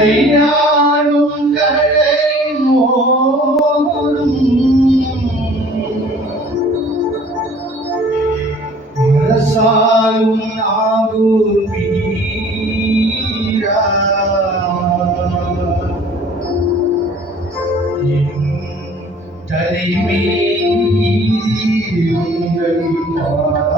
കരയാനും കരയോടും മനസ്സാലും ആകും തരിമീ ഉണ്ടോ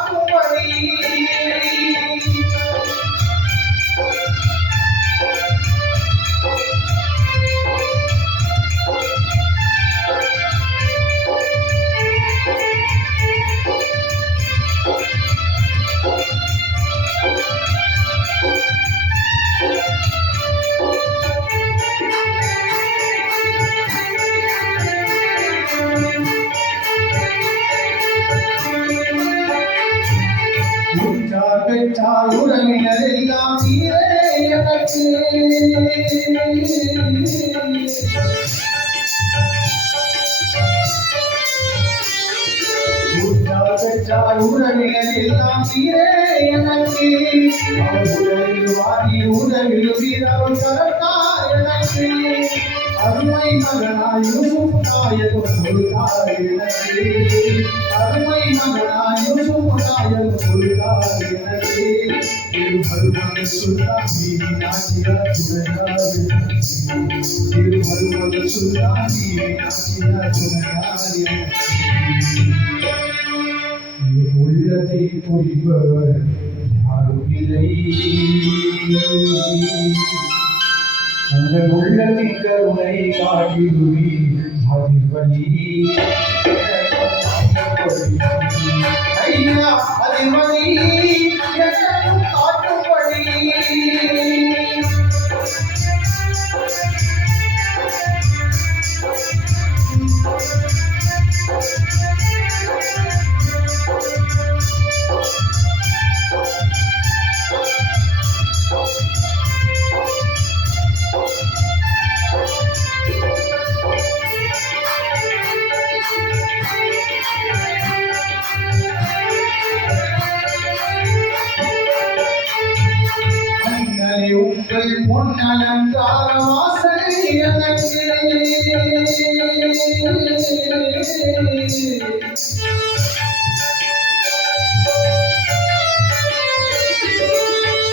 உறவினர் எல்லாம் நீரே எனக்கு அவர் உறவில் வாரி உறவில் வீரர் கரத்தார் எனக்கு அருமை மகனாய் யூசுஃபாயரும் பொருளார் எனக்கு அருமை மகனாய் யூசுஃபாயரும் பொருளார் எனக்கு திருமருமக சுல்தானி நாச்சியா துணையார் திருமருமக சுல்தானி நாச்சியா துணையார் உள்ளதை பொறிப்பவர் யாரும் இல்லை உங்கள் உள்ளத்தின் கருணை காட்டிடுவி அதிர்வழி பொன்னலங்கார வாசல் எனக்கு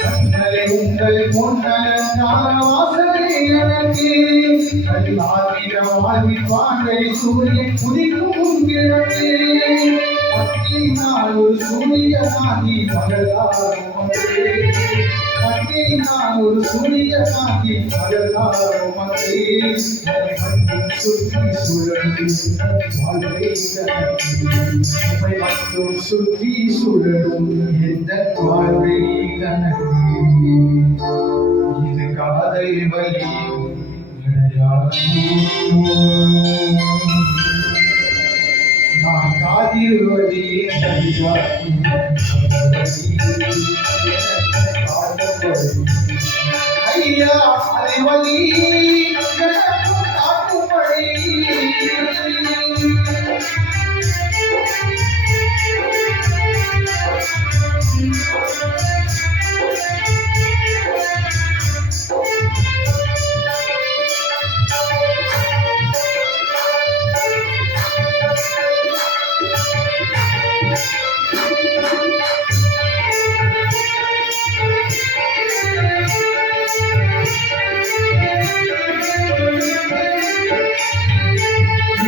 கண்களை உங்கள் பொன்னலங்கார வாசல் எனக்கு கல்லாவிடமாகி வாங்கை சூரியன் குதிக்கும் கிழக்கு பட்டினால் ஒரு சூரியனாகி பகலாரும் நான் ஒரு சூரியனாகி பகலாரும் சுற்றி சுழலும் வாழ்வை உண்மை மட்டும் சுற்றி சுழலும். எந்த வாழ்வை கணக்கு இது காதல் வழி நான் காதில் வழி மதியே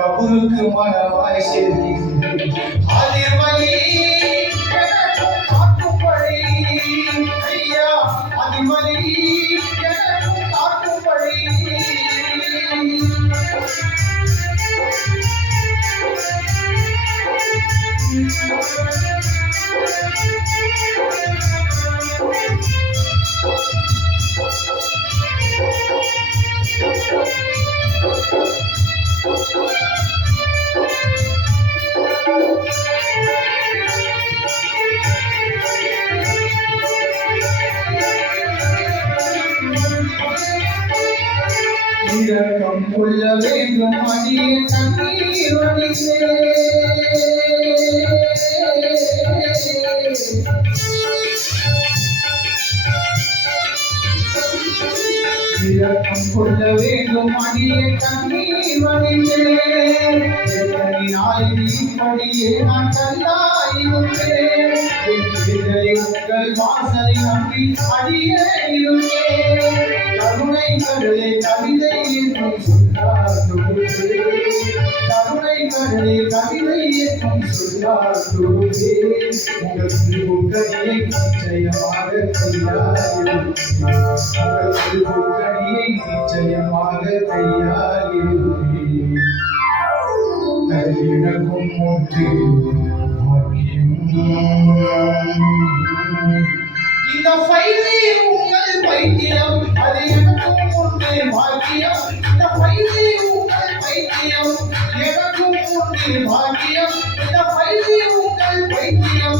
கபருக்கு மனமாய் செல்கிறேன் வேண்டும் அடிய கண்ணீர் வடிந்தே இரக்கம் கொள்ள வேண்டும் அடிய கண்ணீர் வடிந்தே எத்தனை நாள் நீப்படியே நான் கல்லாயிருந்தேன் என் விடுதலை உங்கள் வாசலை நம்பி அடியே இருந்தேன் கருணை கடலே கவிதை என்றும் கடலே கவிதை என்றும் சொன்னார் தொகுப்பே. உங்கள் திருமுகனியை நிச்சயமாக கையாளிடும் உங்கள் நிச்சயமாக கையாளிடும் எனக்கும் ஒன்று இந்த ஃபைலே உங்கள் பைத்தியம் அது எனக்கும் பாக்கியம் இந்த ஃபைலே వైద్యం వైద్యం.